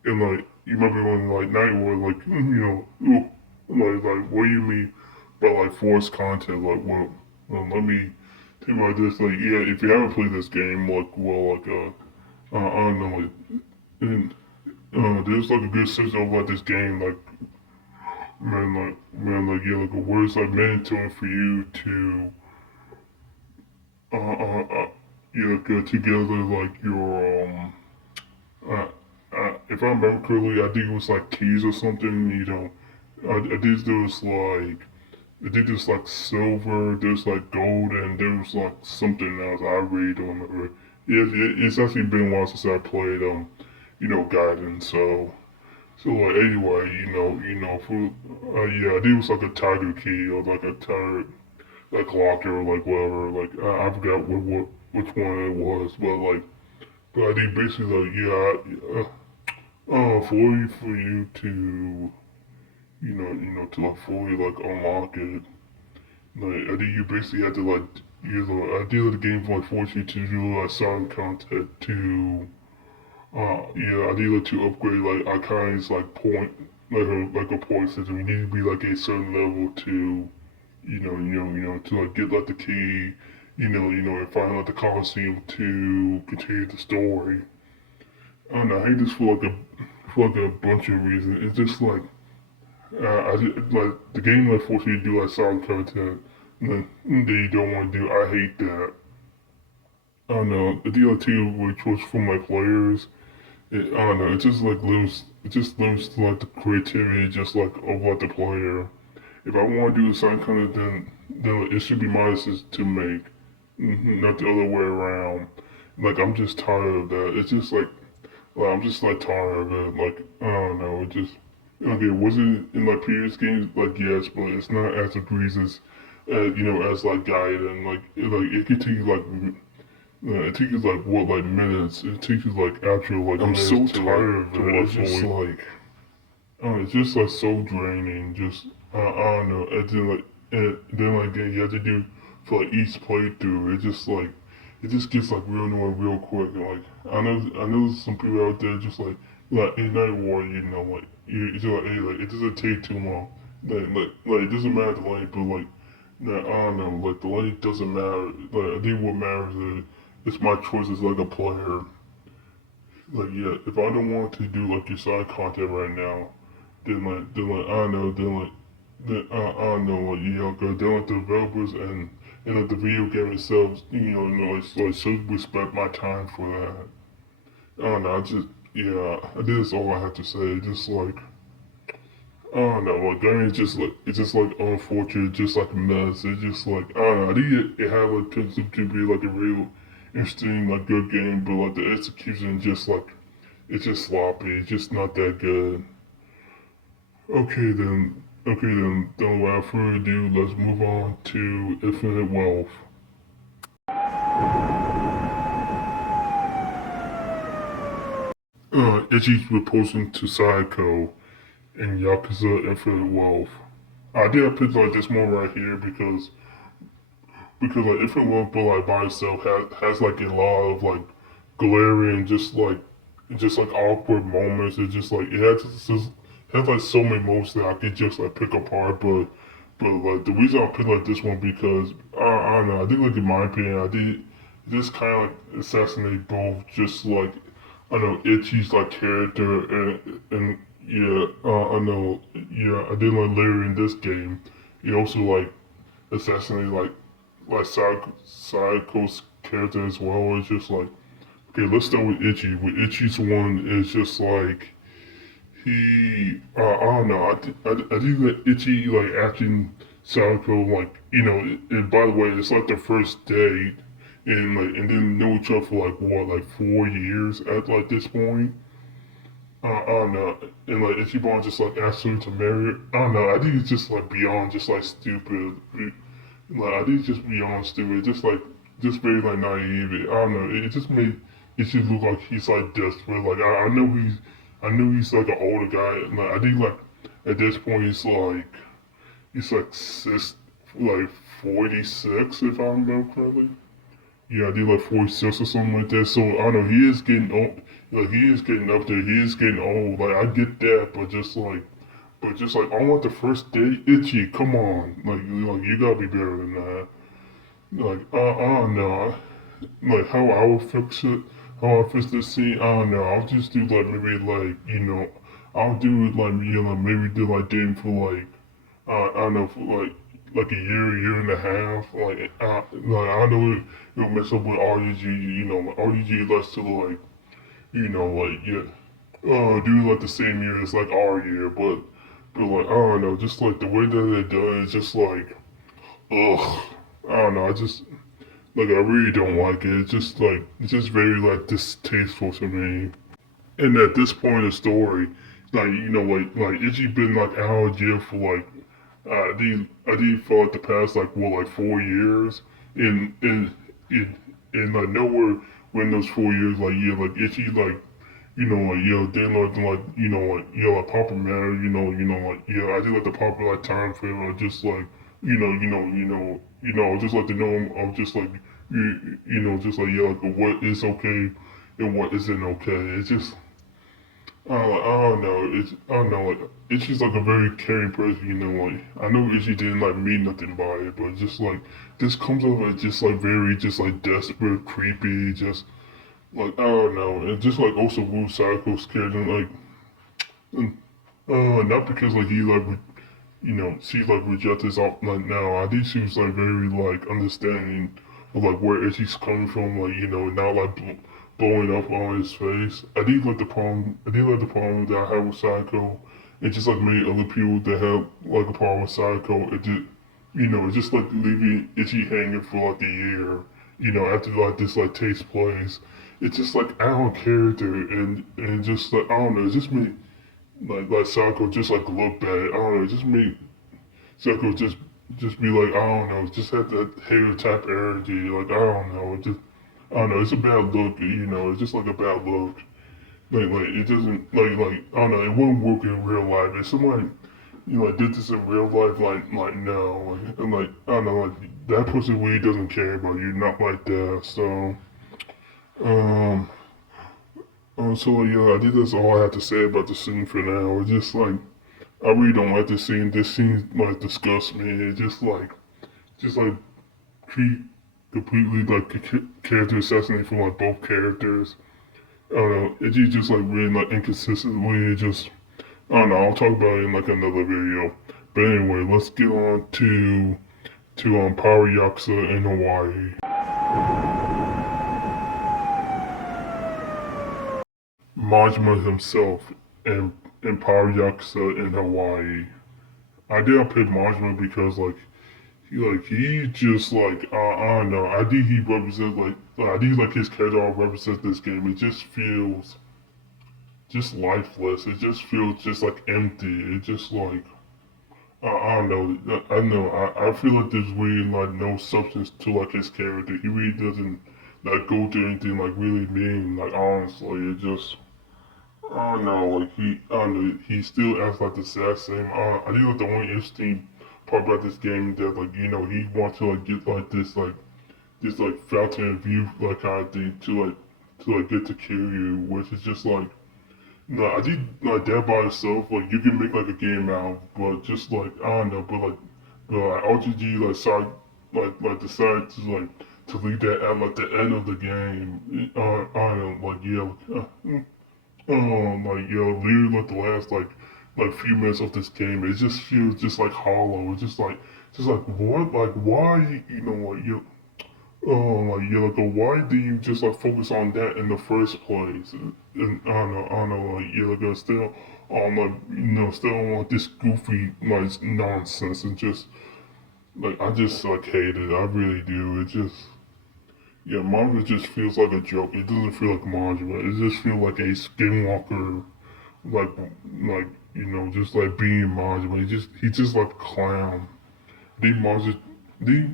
like you remember when like Night War like ooh, like what do you mean by like forced content? Like let me think about this. Like yeah, if you haven't played this game, I don't know, and there's like a good system of like this game, like yeah, like where it's like mandatory for you to uh uh, uh get together like your uh, if I remember correctly, I think it was like keys or something. I think there was like I think there's like silver, there's like gold, and there was like something else. I really don't remember. It's actually been a while since I played Gaiden. So like anyway, for yeah, I think it was like a tiger key or like a tiger like locker or like whatever. Like I forgot which one it was, but I think basically like yeah, for you to to like fully like unlock it. Like I think you basically have to like use I did the game for like force you to do like sound content to yeah I did like to upgrade like Akai's like point like a point system. You need to be like a certain level to to like get like the key, and find like the Coliseum to continue the story. I don't know, I hate this for like a bunch of reasons. It's just like like the game like forces you to do like side content that you don't want to do. I hate that. I don't know. The DL2 which was for my players, I don't know. It just limits like the creativity just like of like the player. If I want to do the side content, then it should be my decision to make, not the other way around. Like I'm just tired of that. It's just like I'm just like tired of it. Like I don't know. It just okay. Was it in like previous games? Like yes, but it's not as egregious, as like Gaiden. Like it could take you like it takes you like what like minutes. It takes you like actual like I'm so tired of it. It's just like it's just like so draining. Just I don't know. And then like you have to do for like each playthrough. It just gets like real annoying real quick. And, like I know there's some people out there just like in Night War, like you just like hey like it doesn't take too long. Like it doesn't matter the length, but like I don't know, like the length doesn't matter. Like I think what matters is it's my choice as like a player. Like yeah, if I don't want to do like your side content right now, then like I don't know, I don't know, like yeah, cause then like the developers and like the video game itself, like should respect my time for that. I don't know, I just yeah, this is all I have to say. Just like I don't know, like game is just like it's just like unfortunate, just like a mess. It's just like I don't know, I think it had like potential to be like a real interesting, like good game, but like the execution just like it's just sloppy. It's just not that good. Okay then, without further ado, let's move on to Infinite Wealth. Ichi's proposing to Saiko in Yakuza Infinite Wealth. I did pick like this one right here because like Infinite Wealth, but like by itself has like a lot of like glaring, just like awkward moments. It's just like it has like so many moments that I could just like pick apart, but like the reason I picked like this one because I don't know. I think like in my opinion, I did just kind of like assassinate both. Just like I know Ichi's like character and yeah, I know yeah. I did like later in this game. He also like assassinated like Saiko's character as well. It's just like okay, let's start with Ichi. With Ichi's one, it's just like I don't know. I think that Ichi like acting Saoko like and by the way, it's like the first date and like and then know each other for like what like 4 years at like this point. I don't know. And like Ichiban just like asked her to marry her. I don't know. I think it's just like beyond just like stupid. Like I think it's just beyond stupid. Just very like naive. I don't know. It just made it just look like he's like desperate. Like I know he's like an older guy. And like I think like at this point he's like like 46 if I remember correctly. Yeah, I think like 46 or something like that. So I don't know. He is getting old. Like he is getting up there. He is getting old. Like I get that, but just like I want the first date, Itchy. Come on, like you gotta be better than that. Like I don't know. Like how I would fix it, how I fix this scene. I don't know. I'll just do like maybe like I'll do it like maybe do like dating for like I don't know for like a year and a half. Like I know it'll mess up with RUG. RUG likes to like yeah do like the same year as like our year, but like I don't know, just like the way that they do it, it's just like ugh. I don't know. I just like I really don't like it. It's just very like distasteful to me. And at this point in the story, like like Itchy been like out of jail for like I did for like the past like what like 4 years, and and and like nowhere when those 4 years like yeah like Itchy like they like like Papa Matter, like I did like the Papa like time frame, just like just like to know I'm just like just like like what is okay and what isn't okay. It's just I don't know. I don't know. Like Itchy's like a very caring person, Like I know Itchy didn't like mean nothing by it, but just like this comes off as just like very just like desperate, creepy, just like I don't know, and just like also Wu Sako's scared and like not because like he like she like rejected off like now. I think she was like very like understanding of like where she's coming from, like not like blowing up on his face. I did like the problem that I had with Psycho. It just like many other people that have like a problem with Psycho. It just it's just like leaving Itchy hanging for like a year. After like this like takes place, it's just like out of character and just like I don't know, it just made like Sako just like look bad. I don't know, it just made Sako just be like I don't know, just had that hater type energy. Like I don't know, I don't know, it's a bad look. It's just like a bad look. Like it doesn't like I don't know, it wouldn't work in real life. If somebody like did this in real life, like no, and like I don't know, like that person really doesn't care about you, not like that. So um. So yeah, I think that's all I have to say about the scene for now. It's just like I really don't like this scene. This scene like disgusts me. It just like creep. completely like character assassinate from like both characters. I don't know. It's just like really like inconsistently. It just I don't know. I'll talk about it in like another video. But anyway, let's get on to Power Yakuza in Hawaii. Majima himself in Power Yakuza in Hawaii. I did pick Majima because he just I don't know. I think he represents I think like his character represents this game. It just feels just lifeless. It just feels just like empty. It just like I don't know. I know. I feel like there's really like no substance to like his character. He really doesn't like go to anything like really mean. Like honestly, it just I don't know. I don't know. He still acts like the sad same. I think like the only interesting part about this game that like he wants to like get like this like fountain of youth like kind of thing to like get to Kiryu, which is just like no, I think like that by itself, like you can make like a game out, but just like I don't know, but like RGG like side like decided to to leave that at like the end of the game. I don't know, like like literally like the last like few minutes of this game, it just feels just like hollow. It's just like what like why like why do you just like focus on that in the first place? And I don't know, like, still on like, still on like this goofy like nonsense and just like I just like hate it. I really do. It just Majima just feels like a joke. It doesn't feel like Majima. It just feels like a skinwalker, like like just like being Majima. He's just like a clown. The Majima, the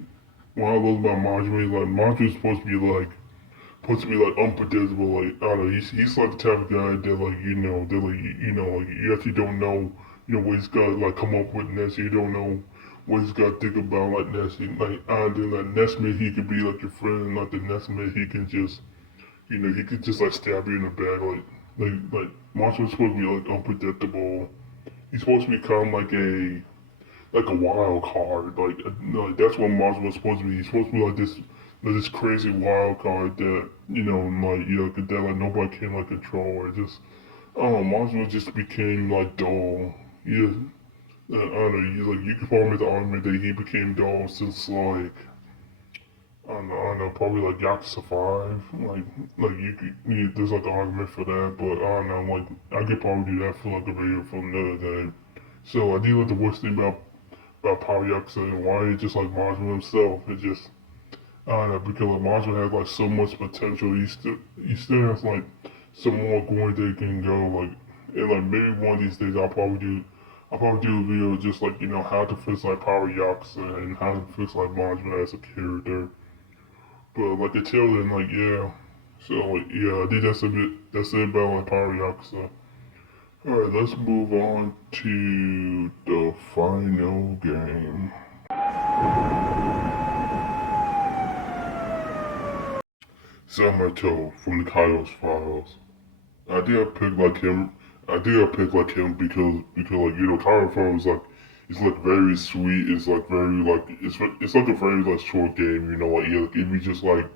what I love about Majima is like Majima's supposed to be like unpredictable. Like I don't know, he's like the type of guy that like like you actually don't know what he's got like come up with next. You don't know what he's got to think about like next. Like I do like next minute he could be like your friend. Like the next minute he can just he could just like stab you in the back. Like Monster's supposed to be like unpredictable. He's supposed to be kind of like a wild card. Like that's what Mars was supposed to be. He's supposed to be like this crazy wild card that that like nobody can like control. It just I don't know. Mars was just became like dull. Yeah, I don't know. You could probably make the argument that he became dull since like. I don't know, probably like Yakuza 5. Like there's like an argument for that, but I don't know, like, I could probably do that for like a video for another day. So I do like the worst thing about Power Yakuza and why it's just like Majima himself. It just I don't know because like Majima has like so much potential. He still has like some more going that he can go. Like and like maybe one of these days I'll probably do a video just like how to fix like Power Yakuza and how to fix like Majima as a character. But like until then, like yeah. So like yeah, I think that's it about like Power Yakuza. Alright, let's move on to the final game. Samato from the Kaios Files. I did pick like him. I did pick like him because like Kaios Files like it's like very sweet. It's like very like it's like a very like short game. Like yeah, like, if you just like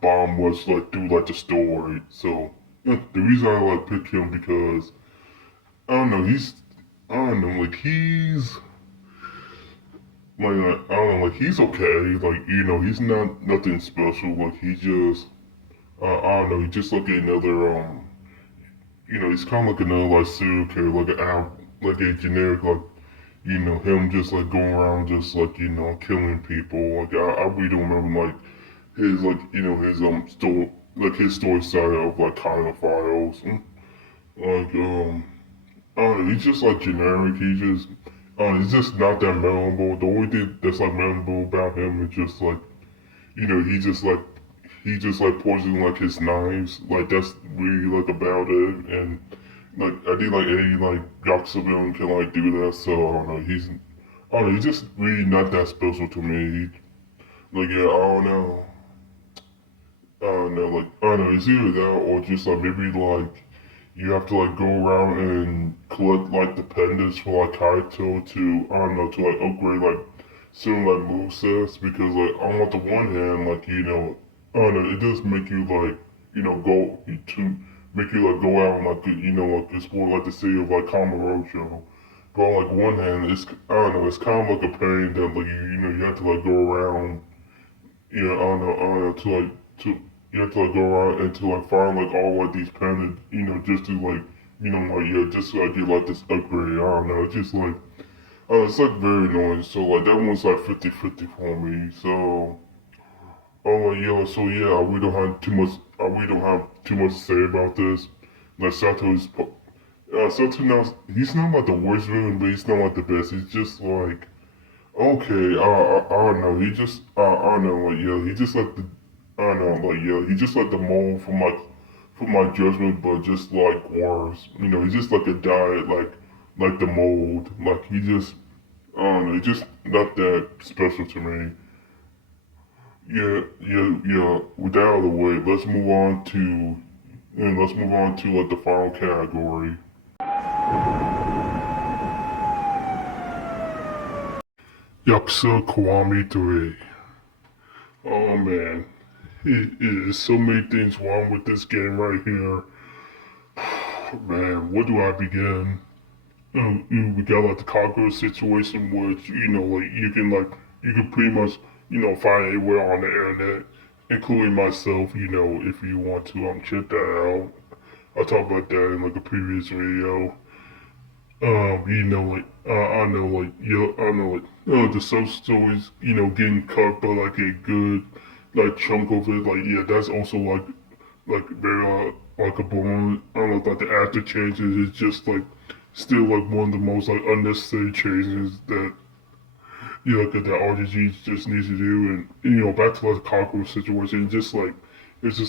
bomb was like through like the story. So yeah, the reason I like pick him because I don't know I don't know like he's I don't know like he's okay. Like he's not nothing special. Like he just I don't know, he's just like another he's kind of like another like serial killer, like a generic like him just like going around just like killing people. Like I really don't remember like his like his story like his story side of like kind of files. Like I don't know, he's just like generic. He's just not that memorable. The only thing that's like memorable about him is just like he just like poisoning like his knives. Like that's really like about it. And like I think like any like Yakuza villain can like do that. So I don't know. I don't know. He's just really not that special to me. Like yeah, I don't know. I don't know. Like I don't know. It's either that or just like maybe like you have to like go around and collect like the pendants for like Kaito to I don't know to like upgrade like certain like movesets because like on the one hand, like I don't know, it does make you like go to make you like go out and like like explore like the city of like Kamurocho. But on like one hand, it's I don't know, it's kind of like a pain that like you have to like go around, I don't know, to like to you have to like go around and to like find like all like these planets, just to like just to like get like this upgrade. I don't know, it's just like it's like very annoying. So like that one's like 50-50 for me. So yeah, so yeah, we don't have too much. We don't have too much to say about this. Like Sato now, he's not like the worst villain, but he's not like the best. He's just like okay, I don't know. He just I don't know, like yeah, he just like the I don't know, like yeah, he just like the mold for my judgment, but just like worse. He's just like a diet, like the mold. Like he just I don't know, it's just not that special to me. Yeah. With that out of the way, let's move on to like the final category. Yakuza Kiwami 3. Oh man, it is so many things wrong with this game right here. Man, where do I begin? We got like the cockroach situation, which like you can pretty much find anywhere on the internet, including myself. If you want to check that out. I'll talk about that in like a previous video. I know like I know like the sub stories, getting cut by like a good like chunk of it. Like yeah, that's also like very like a bone. I don't know like the after changes is just like still like one of the most like unnecessary changes that that RGG just needs to do. And back to like the cockroach situation, it's just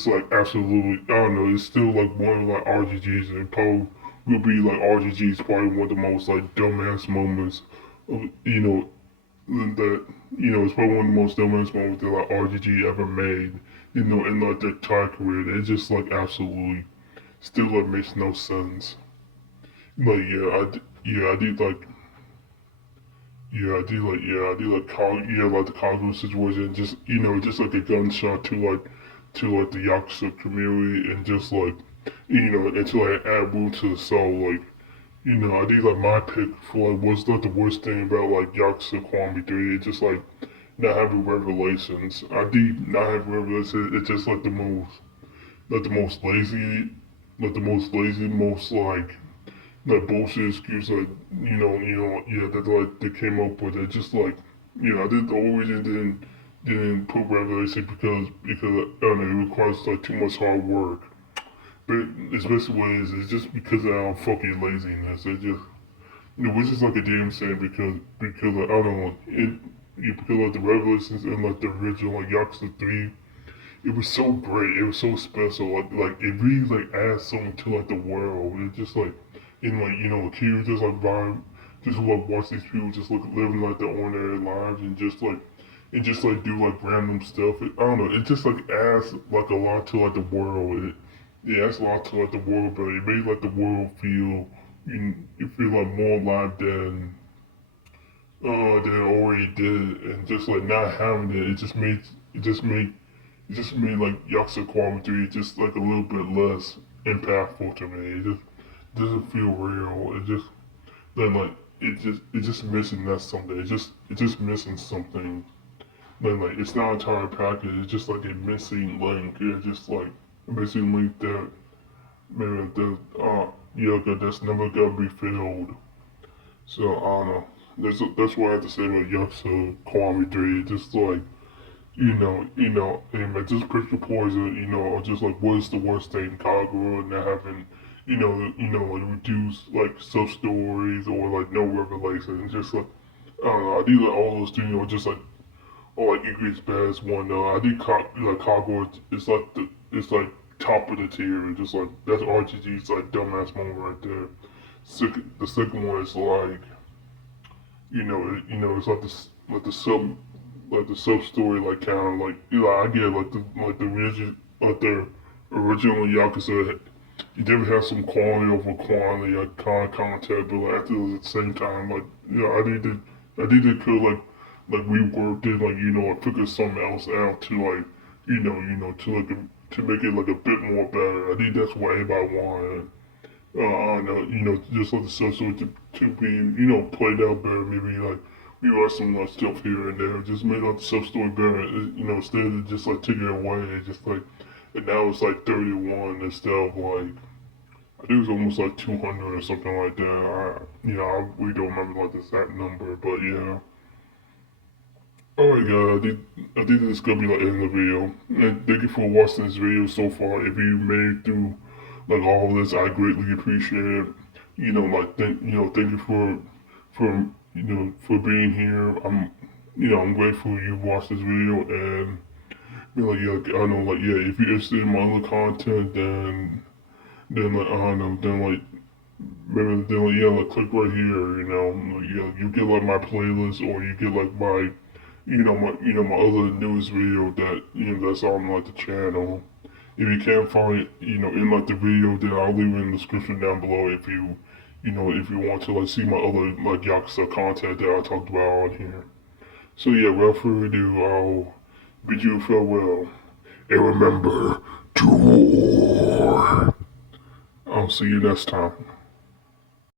like absolutely I don't know. It's still like one of like RGG's and Poe will be like RGG's probably one of the most like dumbass moments of that it's probably one of the most dumbass moments that like RGG ever made. In like their entire career, it just like absolutely still like makes no sense. Like I did like I did like like the Cosmo situation, just just like a gunshot to like the Yakuza community, and just like and to like add wound to the soul. Like I did like my pick for like what's not the worst thing about like Yakuza Kiwami 3. It's just like not having revelations. I did not have revelations. It's just like the most lazy, most like bullshit excuse like yeah that like they came up with it just like I did the only reason didn't put revelation because I don't know it requires like too much hard work, but it's basically what it is. It's just because of our fucking laziness. It just which is like a damn shame because like, I don't know because like the revelations in like the original like Yakuza 3, it was so great. It was so special. Like it really like adds something to like the world. It just like in like kids just like vibe, just like watch these people just like living like their ordinary lives and just like do like random stuff. I don't know. It just like adds like a lot to like the world. It adds a lot to like the world, but it made like the world feel you feel like more alive than it already did, and just like not having it, it just made it just made like Yakuza Kiwami 3 just like a little bit less impactful to me. It just doesn't feel real. It just then like it just missing that something. It just missing something. Then like it's not an entire package. It's just like a missing link. It's just like a missing link that maybe that's never gonna be filled. So I don't know. That's what I have to say about Yakuza Kiwami 3. Just like and like just pick your poison, or just like what is the worst thing, Kagura, and not having, like reduced like sub stories or like no revelations, just like I don't know, I do like all those things, or just like or like Iggy's best one. I think like Kagura is like it's like top of the tier, and just like that's RGG's like dumbass moment right there. The second one is like it's like the sub story, like kind of like I get like the original original Yakuza. You did have some quality over quantity, like kind of content, but like at the same time, like I did it could like reworked it, like like figured something else out to like to like to make it like a bit more better. I think that's what everybody wanted. I don't know, just like the substory to be, played out better. Maybe like we write some like stuff here and there. Just made like the sub-story better. Instead of just like taking it away, it's just like, and now it's like 31 instead of like, I think it was almost like 200 or something like that. I really don't remember like the exact number, but yeah. Alright guys, I think this is gonna be like the end of the video. And thank you for watching this video so far. If you made it through like all of this, I greatly appreciate it. Thank you for for being here. I'm grateful you watched this video and like yeah, I know like yeah, if you're interested in my other content, then like I don't know, then like maybe then like yeah, like click right here. Like, yeah, you get like my playlist or you get like my my other news video that that's on like the channel. If you can't find it, in like the video, then I'll leave it in the description down below if you want to like see my other like Yakuza content that I talked about on here. So yeah, without further ado, I'll bid you farewell. And remember to war. I'll see you next time.